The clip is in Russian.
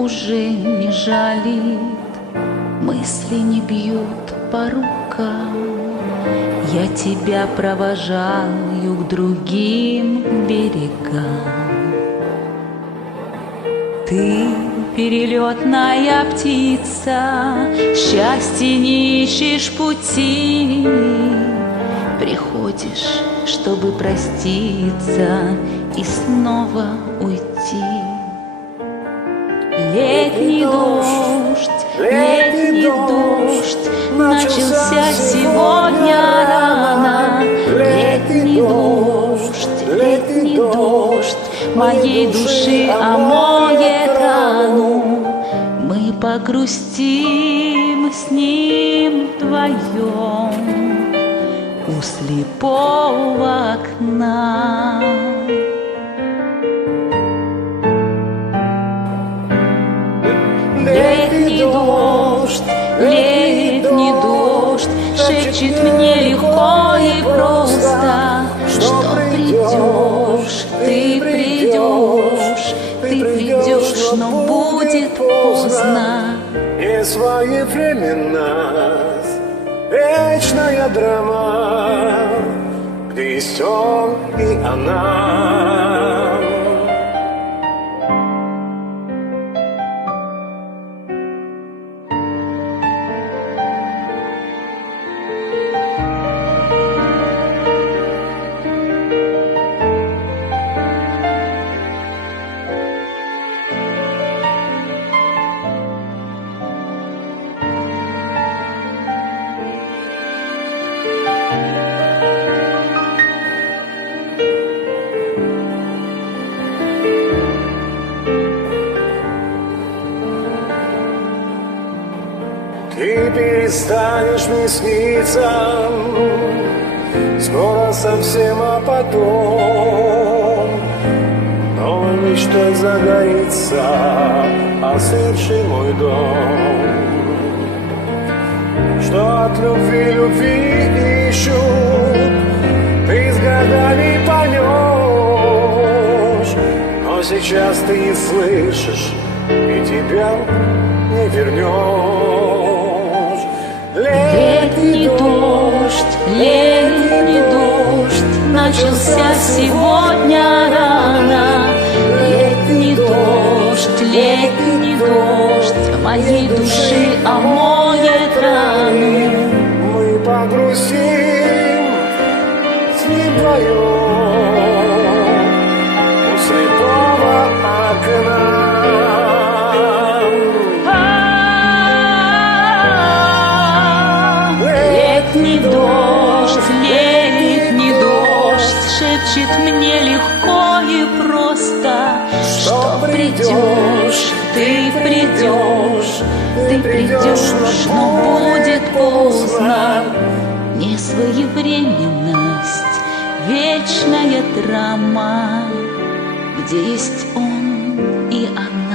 уже не жалит, мысли не бьют по рукам. Я тебя провожаю к другим берегам. Ты перелетная птица, счастья не ищешь пути, приходишь, чтобы проститься и снова уйти. Летний дождь, начался сегодня рано. Летний дождь моей души омоет рану. Мы погрустим с ним вдвоем у слепого окна. Летний дождь шепчет мне легко и просто, что придешь, ты придешь, но будет поздно. И своевременность, вечная драма, где есть он и она. Ты перестанешь мне сниться скоро совсем, а потом новой мечтой загорится осыпший мой дом. Что от любви ищут, ты с годами поймешь, но сейчас ты не слышишь и тебя не вернешь. Летний дождь начался сегодня рано. Летний дождь моей души омоет рану. Мы погрузим с ним вдвоем у слепого окна. Летний дождь шепчет мне легко и просто, что придешь, ты придешь, но будет поздно. Несвоевременность, вечная драма, где есть он и она.